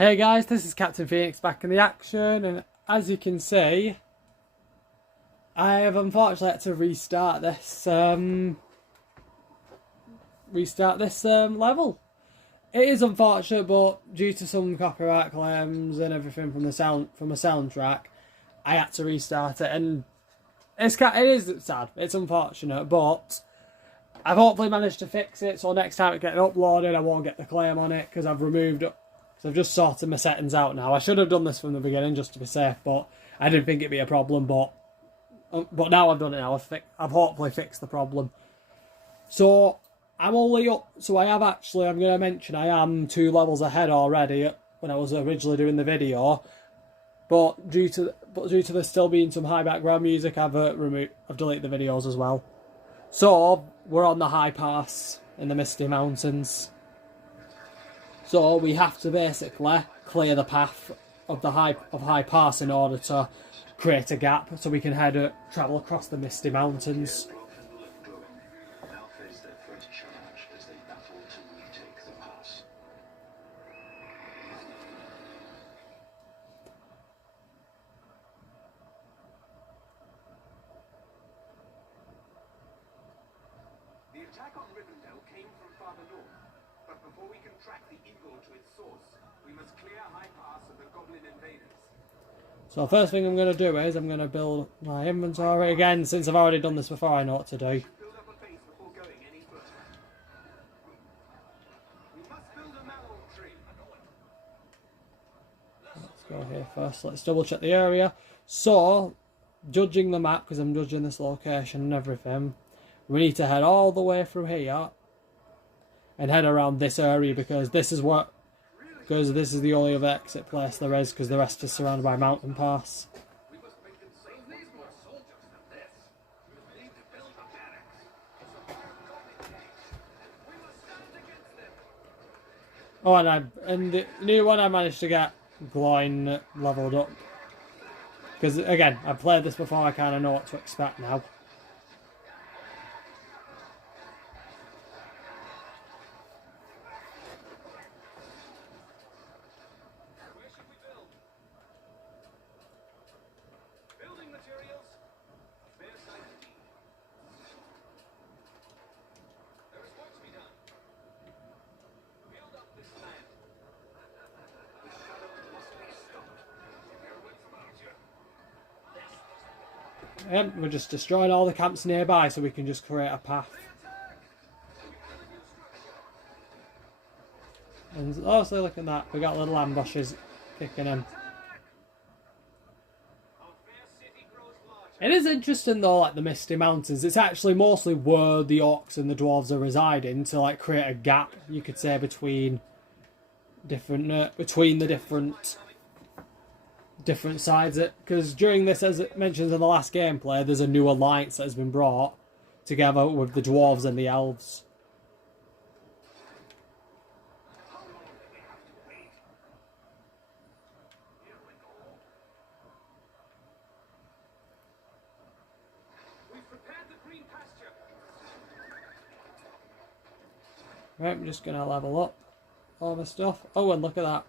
Hey guys, this is Captain Phoenix back in the action, and as you can see, I have unfortunately had to restart this level. It is unfortunate, but due to some copyright claims and everything from a soundtrack, I had to restart it, and it is sad. It's unfortunate, but I've hopefully managed to fix it. So next time it gets uploaded, I won't get the claim on it because I've removed it. So I've just sorted my settings out now. I should have done this from the beginning just to be safe, but I didn't think it'd be a problem. But now I've done it. Now I've hopefully fixed the problem. So I'm only up. So I have actually. I'm going to mention I am 2 levels ahead already when I was originally doing the video. But due to there still being some high background music, I've deleted the videos as well. So we're on the high pass in the Misty Mountains. So we have to basically clear the path of the high pass in order to create a gap so we can travel across the Misty Mountains. The attack on Rivendell came from farther north, but before we can track the evil to its source, we must clear High Pass of the goblin invaders. So first thing I'm going to do is I'm going to build my inventory again. Since I've already done this before, I know what to do. Build up a base before going any further. We must build a mallow tree. Let's go here first. Let's double check the area. So, judging the map, because I'm judging this location and everything, we need to head all the way through here and head around this area because this is the only other exit place there is, because the rest is surrounded by mountain pass. We must make them save more soldiers than this. We need to build a barracks. We must stand against them. Oh, and the new one I managed to get Gloin leveled up. Because again, I've played this before, I kind of know what to expect now. And we're just destroying all the camps nearby so we can just create a path. And obviously look at that, we got little ambushes kicking in. It is interesting though, like the Misty Mountains, it's actually mostly where the orcs and the dwarves are residing to like create a gap, you could say, between the different sides. Because during this, as it mentions in the last gameplay, there's a new alliance that has been brought together with the dwarves and the elves. Right, I'm just gonna level up all my stuff. Oh, and look at that.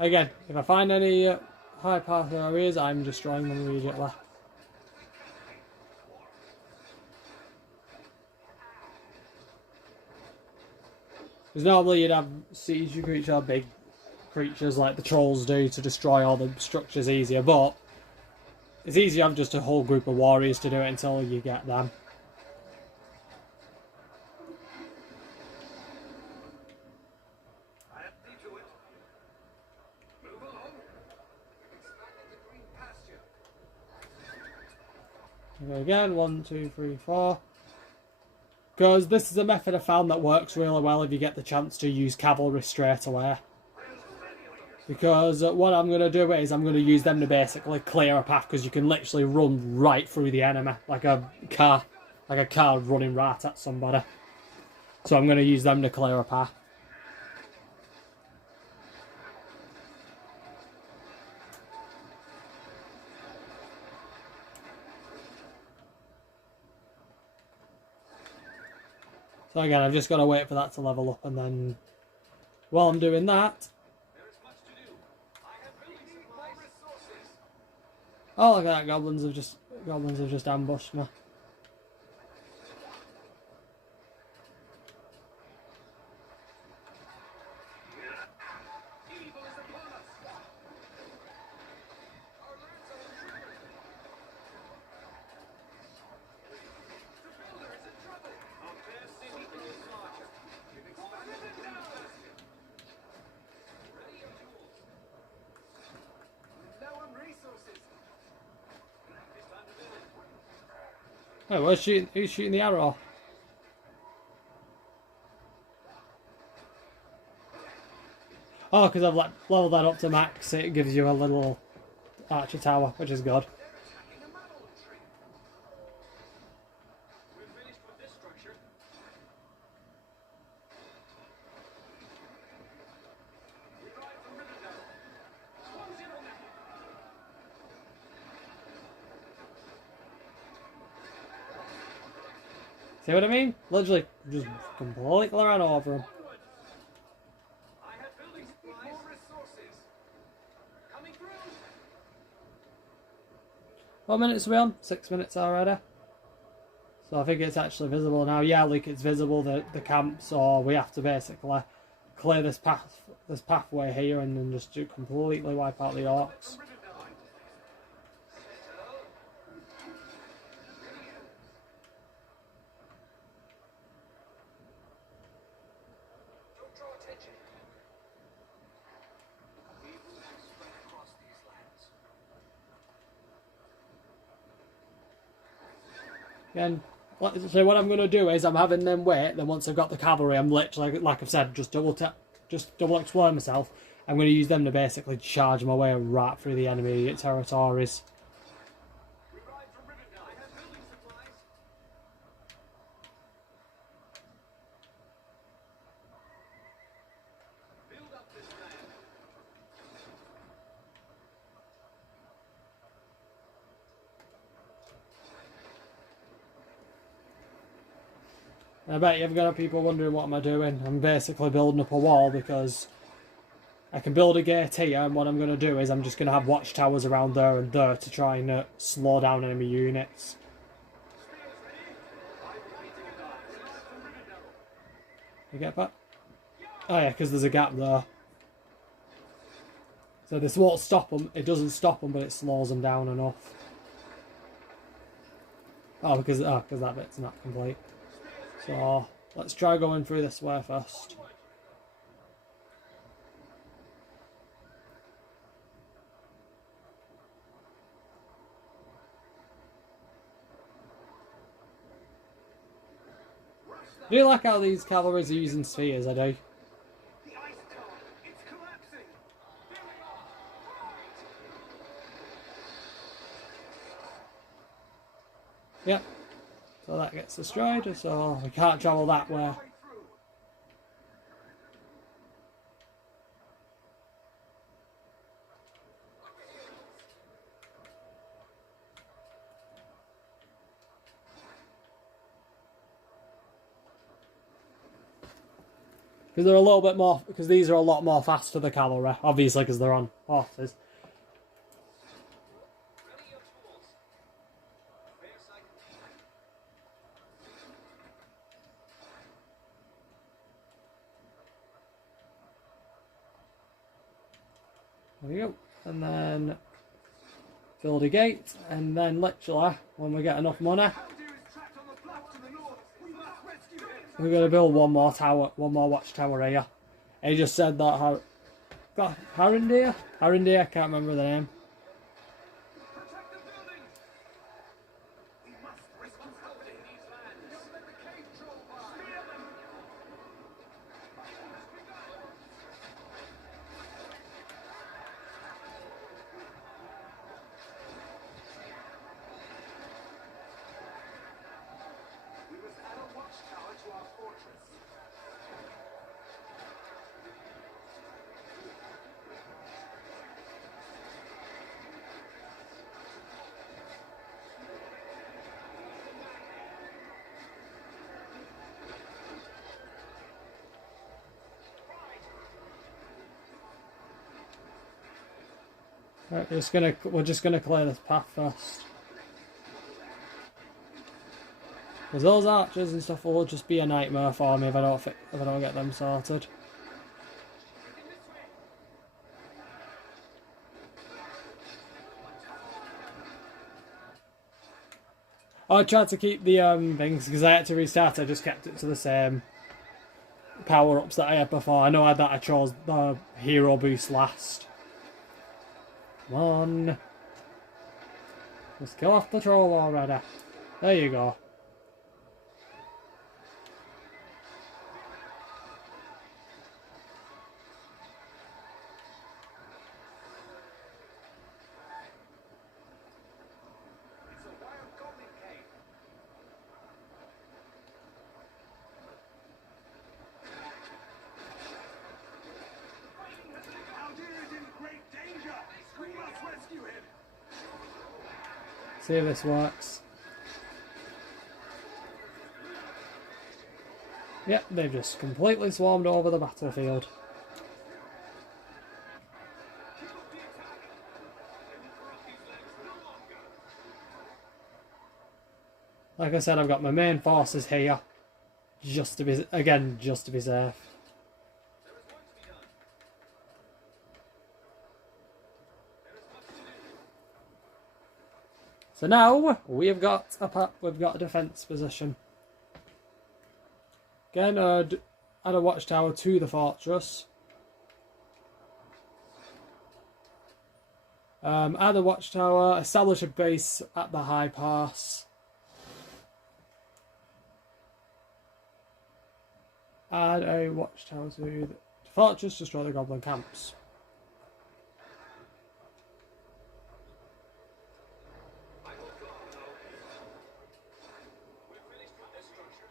Again, if I find any high path areas, I'm destroying them immediately. Because normally you'd have siege creatures or big creatures like the trolls do to destroy all the structures easier, but it's easier to have just a whole group of warriors to do it until you get them. Again, 1, 2, 3, 4. Because this is a method I found that works really well if you get the chance to use cavalry straight away. Because what I'm going to do is I'm going to use them to basically clear a path, because you can literally run right through the enemy like a car running right at somebody. So I'm going to use them to clear a path. So again, I've just got to wait for that to level up, and then while I'm doing that, Oh, look at that! Goblins have just ambushed me. Evil is upon us. Our lands are in trouble. The builder is in trouble. Our fair city grows larger. We've expanded the towers. Ready your tools. We're low on resources. It's time to build. Oh, who's shooting the arrow? Oh, because I've leveled that up to max, it gives you a little archer tower, which is good. They're attacking a mallow tree. We're finished with this structure. We ride from Rivendell. Close in on them. See what I mean? Literally, just completely ran over them. Onward. I have building supplies. More resources. Coming through. What minutes are we on? 6 minutes already. So I think it's actually visible now. Yeah, like it's visible the camp, so we have to basically clear this pathway here and then just completely wipe out the orcs. From Rivendell. Don't draw attention. Evil has spread across these lands. Again, so what I'm going to do is I'm having them wait, then once I've got the cavalry, I'm literally, like I've said, just double explore myself. I'm going to use them to basically charge my way right through the enemy territories. We ride from Rivendell. I have building supplies. Build up this land. I bet you've got people wondering what am I doing. I'm basically building up a wall because I can build a gate here, and what I'm going to do is I'm just going to have watchtowers around there and there to try and slow down enemy units. Spears ready. I'm waiting a guard. We ride from Rivendell. You get that? Oh yeah, because there's a gap there. So this won't stop them. It doesn't stop them, but it slows them down enough. Oh, because that bit's not complete. So let's try going through this way first. Do you like how these cavalries are using spheres? I do. The ice tower. It's collapsing. There we are. Yep. So that gets destroyed, so we can't travel that way. Way through. Because they're a little bit more, because these are a lot more fast for the cavalry, obviously because they're on horses. Ready your tools. Fair sight. There we go. And then build a gate, and then literally, when we get enough money, Haldir is trapped on the bluff to the north. We must rescue him. we're going to build one more tower, one more watchtower here. He just said that Harindir? Harindir, I can't remember the name. Protect the buildings. We must responsibility in these lands. Don't let the cave troll by. Spear them. We must add a watchtower to our fortress. Right, we're just gonna clear this path first. Because those archers and stuff will just be a nightmare for me if I don't get them sorted. I tried to keep the things because I had to restart. I just kept it to the same power ups that I had before. I know I chose the hero boost last. Come on, just kill off the troll already. There you go. It's a wild goblin cave. Aldir is in great danger. We must rescue him. See if this works. Yep, they've just completely swarmed over the battlefield. Like I said, I've got my main forces here, just to be safe. There is work to be done. There is much to do. So now we've got a defense position. Again, add a watchtower to the fortress. Add a watchtower. Establish a base at the high pass. Add a watchtower to the fortress. Destroy the goblin camps. I will go now. We're finished with this structure.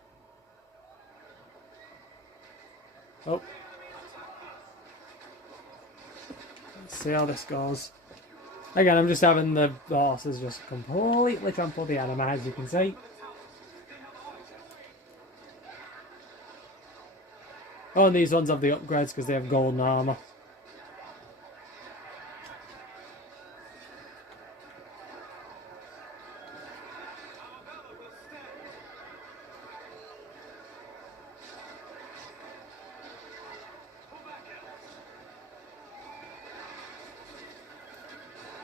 Oh. Let's see how this goes. Again, I'm just having the horses just completely trample the enemy, as you can see. Oh, and these ones have the upgrades because they have golden armour.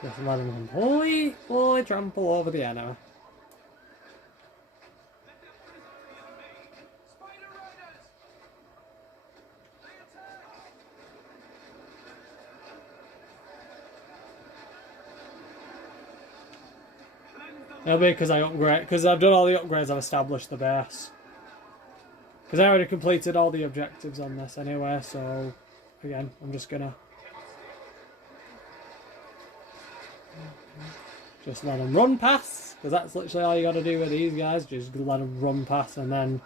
Just let them completely trample over the enemy. Spider riders! They attack! It'll be because I've done all the upgrades, I've established the base. Because I already completed all the objectives on this anyway, so again, I'm just gonna just let them run past, because that's literally all you gotta do with these guys, just let them run past, and then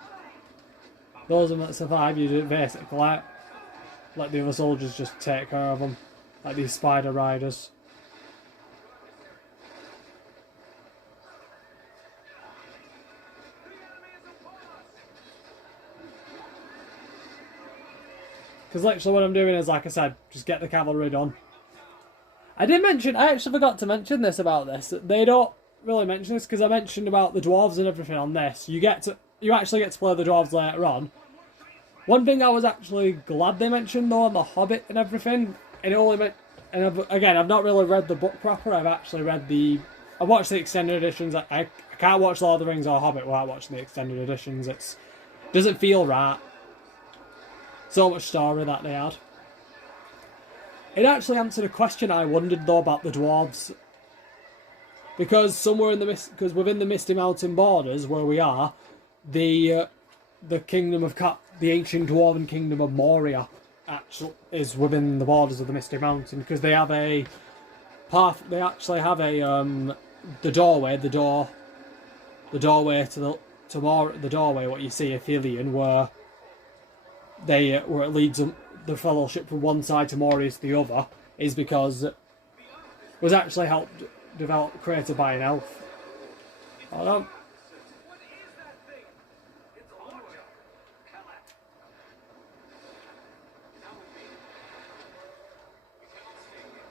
those of them that survive, you do basically let the other soldiers just take care of them, like these spider riders. Because literally what I'm doing is, like I said, just get the cavalry done. I actually forgot to mention this about this. They don't really mention this because I mentioned about the dwarves and everything on this. You actually get to play the dwarves later on. One thing I was actually glad they mentioned though on the Hobbit and everything, and it only meant, again, I've not really read the book proper. I've watched the extended editions. I can't watch Lord of the Rings or Hobbit without watching the extended editions. It doesn't feel right. So much story that they had. It actually answered a question I wondered though about the dwarves, because within the Misty Mountain borders where we are, the kingdom of the ancient dwarven kingdom of Moria actually is within the borders of the Misty Mountain, because they have a path. They actually have a the doorway to the doorway. What you see, Athelion, where it leads them. The fellowship from one side to Moria to the other, is because it was actually created by an elf. Hold on. What is that thing? It's a watcher. Kill it. Now with me. We cannot stay here.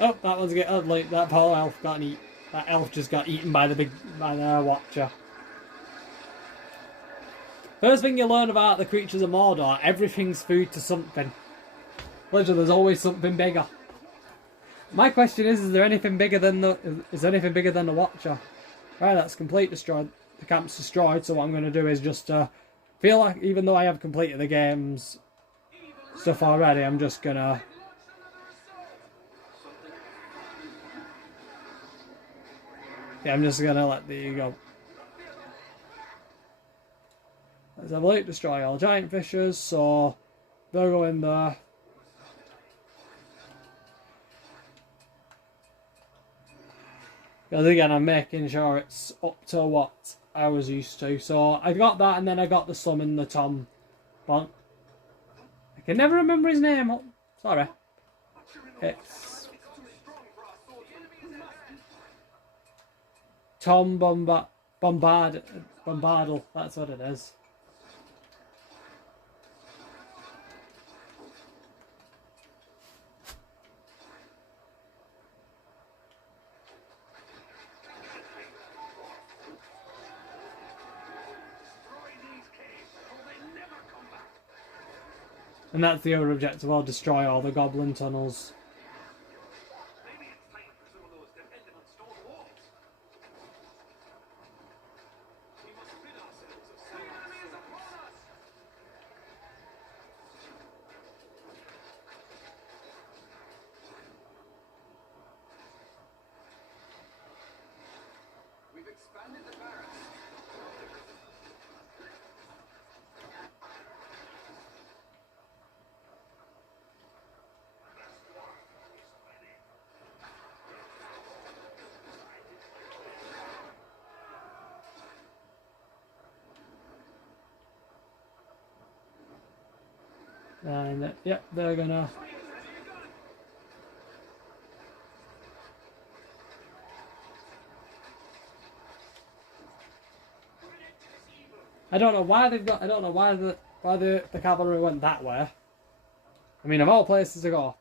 Oh, that one's getting like that poor elf got eaten. That elf just got eaten by the Watcher. First thing you learn about the creatures of Mordor, everything's food to something. Literally, there's always something bigger. My question is there anything bigger than the Watcher? Right, that's complete destroyed. The camp's destroyed, so what I'm going to do is just feel like, even though I have completed the game's stuff already, I'm just going to... Yeah, I'm just going to let the go. Let's have a look, destroy all giant fishers, so they'll go in there. Because again, I'm making sure it's up to what I was used to. So I got that, and then I got the summon, the Tom. But I can never remember his name. Oh, sorry. It's Tom Bombardle. That's what it is. And that's the other objective, I'll destroy all the goblin tunnels. Maybe it's time for some of those dependable stone walls. We must rid ourselves of some enemy is upon us. We've expanded the barracks. And yep, they're gonna... I don't know why they've got... I don't know why the cavalry went that way. I mean, of all places to go.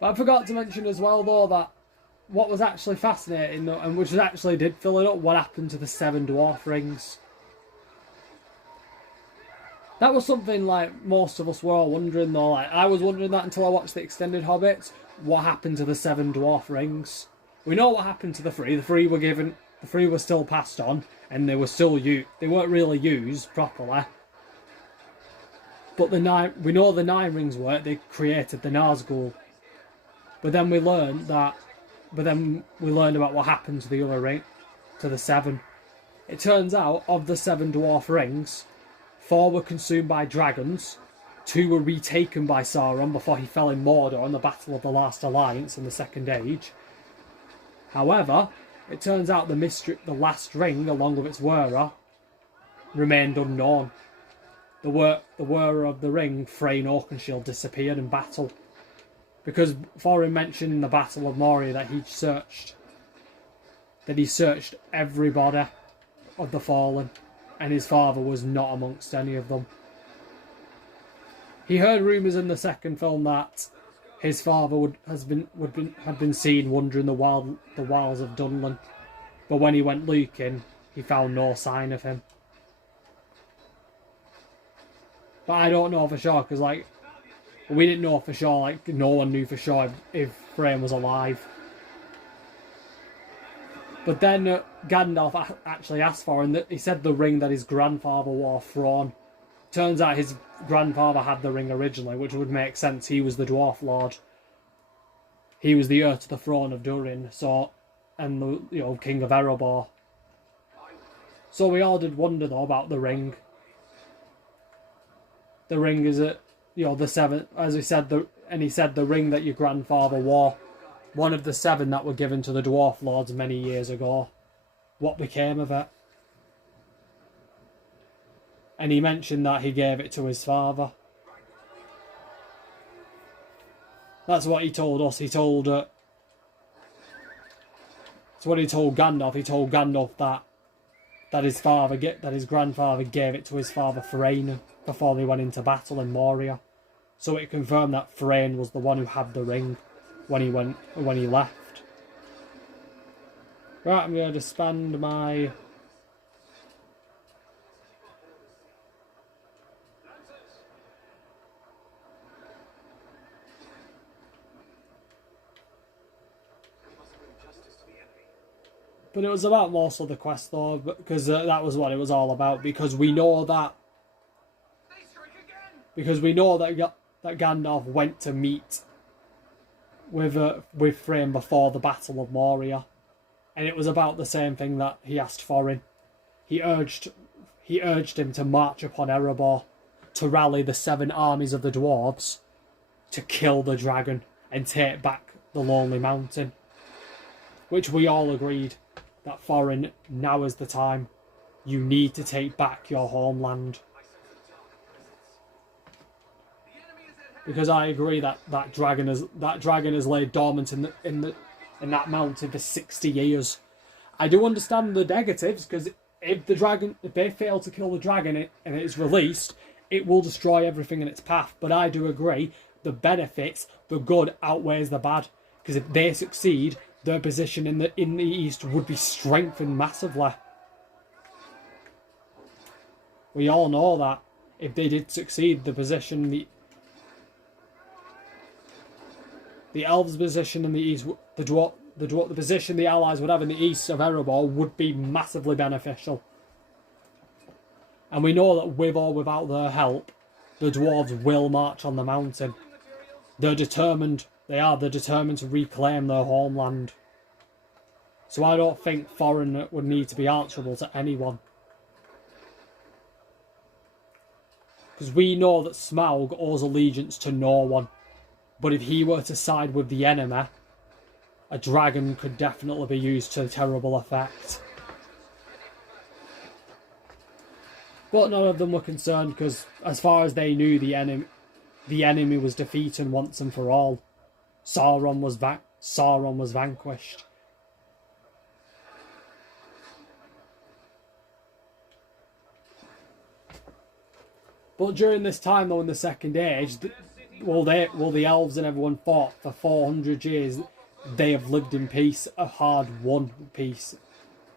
But I forgot to mention as well, though, that what was actually fascinating, though, and which actually did fill it up, what happened to the 7 dwarf rings. That was something like most of us were all wondering, though. Like, I was wondering that until I watched the extended Hobbit. What happened to the 7 dwarf rings? We know what happened to the 3. The 3 were given. The 3 were still passed on, and they were still used. They weren't really used properly. But the 9, we know the 9 rings were. They created the Nazgul. But then we learned that. But then we learned about what happened to the other ring, to the 7. It turns out, of the 7 dwarf rings, 4 were consumed by dragons, 2 were retaken by Sauron before he fell in Mordor in the Battle of the Last Alliance in the Second Age. However, it turns out the last ring, along with its wearer, remained unknown. The wearer of the ring, Freyr Oakenshield, disappeared in battle. Because Thorin mentioned in the Battle of Moria that he searched everybody of the Fallen, and his father was not amongst any of them. He heard rumours in the second film that his father had been seen wandering the wilds of Dunland, but when he went looking, he found no sign of him. But I don't know for sure, because like we didn't know for sure. Like no one knew for sure if Freyr was alive. But then Gandalf actually asked for, and he said the ring that his grandfather wore thrown. Turns out his grandfather had the ring originally, which would make sense. He was the Dwarf Lord. He was the heir to the throne of Durin, so, and the King of Erebor. So we all did wonder though about the ring. The ring is the 7, as we said. And he said the ring that your grandfather wore, one of the 7 that were given to the Dwarf Lords many years ago. What became of it? And he mentioned that he gave it to his father. That's what he told us. That's what he told Gandalf. He told Gandalf that his grandfather gave it to his father Thrain before they went into battle in Moria. So it confirmed that Thrain was the one who had the ring. when he left. Right, I'm going to disband my... But it was about most of the quest though, because that was what it was all about. Because we know that that Gandalf went to meet with Frame before the Battle of Moria, and it was about the same thing that he asked Thorin. He urged him to march upon Erebor, to rally the 7 armies of the dwarves, to kill the dragon and take back the Lonely Mountain, which we all agreed that Thorin, now is the time. You need to take back your homeland. Because I agree that that dragon has laid dormant in that mountain for 60 years. I do understand the negatives, because if they fail to kill the dragon and it is released, it will destroy everything in its path. But I do agree the benefits, the good outweighs the bad, because if they succeed, their position in the east would be strengthened massively. We all know that if they did succeed, the elves' position in the east, the position the allies would have in the east of Erebor would be massively beneficial. And we know that with or without their help, the dwarves will march on the mountain. They're determined. They're determined to reclaim their homeland. So I don't think Thorin would need to be answerable to anyone. Because we know that Smaug owes allegiance to no one. But if he were to side with the enemy, a dragon could definitely be used to terrible effect. But none of them were concerned, because as far as they knew, the enemy was defeated once and for all. Sauron was vanquished. But during this time, though, in the Second Age, the elves and everyone fought for 400 years. They have lived in peace, a hard-won peace.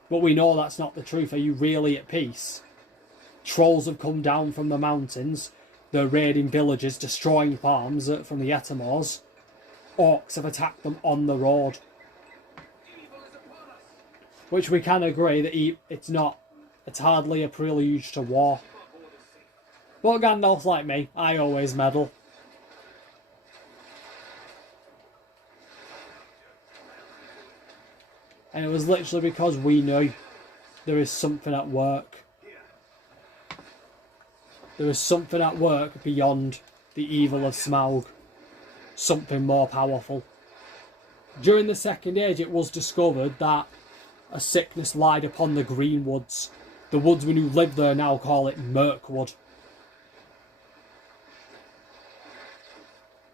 But we know that's not the truth. Are you really at peace? Trolls have come down from the mountains. They're raiding villages, destroying farms from the Etymors. Orcs have attacked them on the road. Which we can agree that it's hardly a prelude to war. But Gandalf's like me, I always meddle. And it was literally because we knew there is something at work. There is something at work beyond the evil of Smaug. Something more powerful. During the Second Age, it was discovered that a sickness lied upon the green woods. The woodsmen who live there now call it Mirkwood.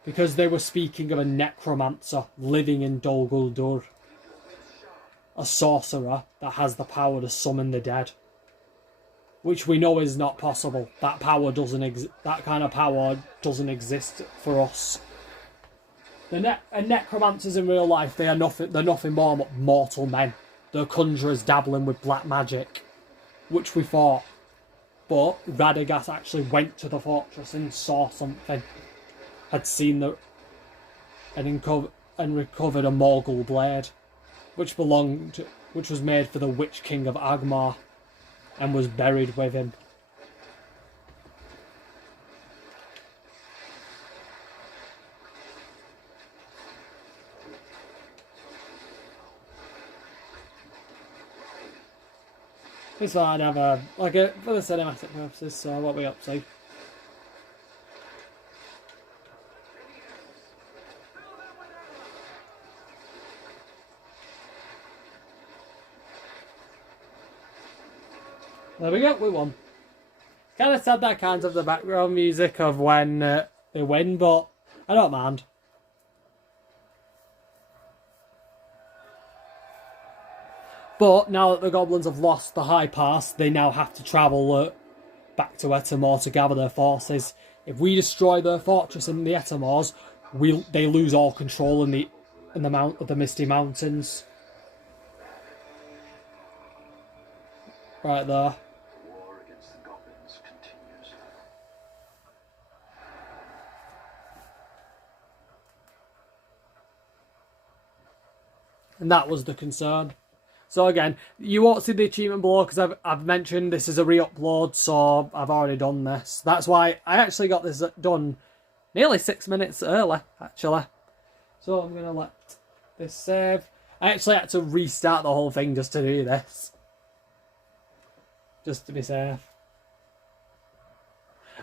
Because they were speaking of a necromancer living in Dol Guldur. A sorcerer that has the power to summon the dead. Which we know is not possible. That kind of power doesn't exist for us. And necromancers in real life, they're nothing more but mortal men. They're conjurers dabbling with black magic. Which we fought. But Radagast actually went to the fortress and saw something. Had seen and recovered a Morgul blade, which was made for the Witch King of Agmar, and was buried with him. This one I'd have for the cinematic purposes. So what are we up to? There we go, we won. Kind of sad that kind of the background music of when they win, but I don't mind. But now that the goblins have lost the High Pass, they now have to travel back to Etymor to gather their forces. If we destroy their fortress in the Etymors, they lose all control the Misty Mountains. Right there. The war against the goblins continues. And that was the concern. So again, you won't see the achievement below because I've mentioned this is a re-upload, so I've already done this. That's why I actually got this done nearly 6 minutes early, actually. So I'm going to let this save. I actually had to restart the whole thing just to do this. Just to be safe.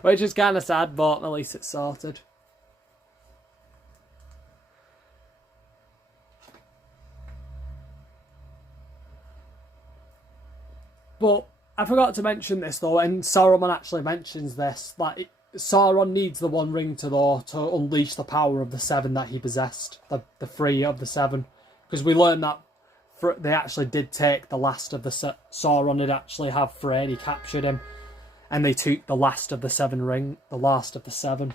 Which is kind of sad, but at least it's sorted. But I forgot to mention this though, and Saruman actually mentions this. Like, Sauron needs the One Ring to unleash the power of the 7 that he possessed, the 3 of the 7, because we learned that they actually did take the last of the Sauron did actually have 3, and he captured him, and they took the last of the 7 ring, the last of the 7.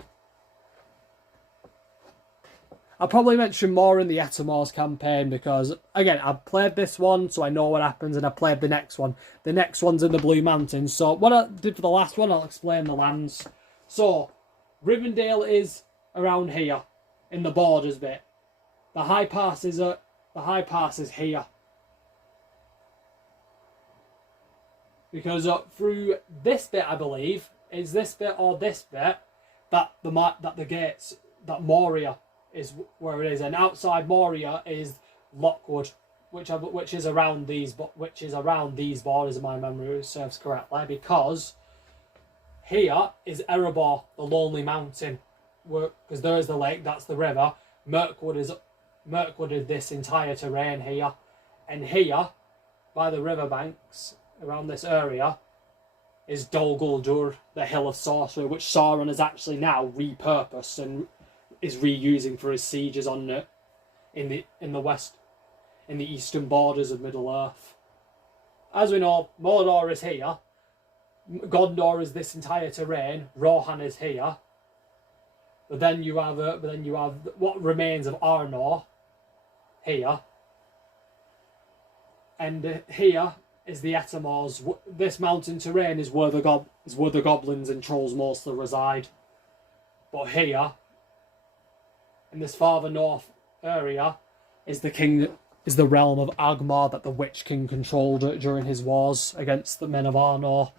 I'll probably mention more in the Etamors campaign because, again, I've played this one, so I know what happens, and I played the next one. The next one's in the Blue Mountains. So what I did for the last one, I'll explain the lands. So, Rivendell is around here, in the borders bit. The High Pass is here. Because through this bit, I believe, is this bit or this bit, that the gates, that Moria is where it is, and outside Moria is Lockwood, which is around these borders, if my memory serves correctly, because here is Erebor, the Lonely Mountain, because there is the lake, that's the river. Mirkwood is this entire terrain here, and here by the riverbanks around this area is Dol Guldur, the Hill of Sorcery, which Sauron has actually now repurposed and is reusing for his sieges on it in the west, in the eastern borders of Middle Earth. As we know, Mordor is here, Gondor is this entire terrain, Rohan is here, but then you have what remains of Arnor here, and here is the Etamors. This mountain terrain is where the goblins and trolls mostly reside, but here, in this farther north area, is the realm of Agmar that the Witch King controlled during his wars against the men of Arnor.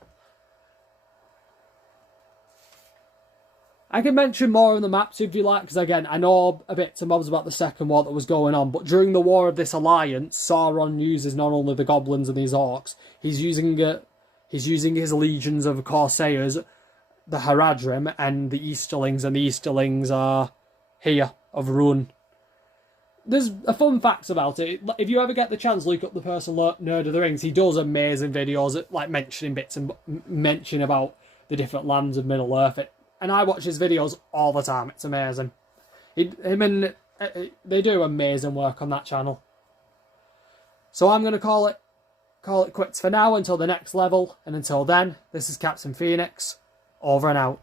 I can mention more on the maps if you like, because again, I know a bit to mobs about the second war that was going on, but during the War of this Alliance, Sauron uses not only the goblins and these orcs, he's using his legions of Corsairs, the Haradrim, and the Easterlings, and the Easterlings are here, of Run. There's a fun facts about it. If you ever get the chance, look up the person Nerd of the Rings. He does amazing videos, like mentioning bits and mentioning about the different lands of Middle Earth. And I watch his videos all the time. It's amazing. They do amazing work on that channel. So I'm going to call it quits for now until the next level. And until then, this is Captain Phoenix. Over and out.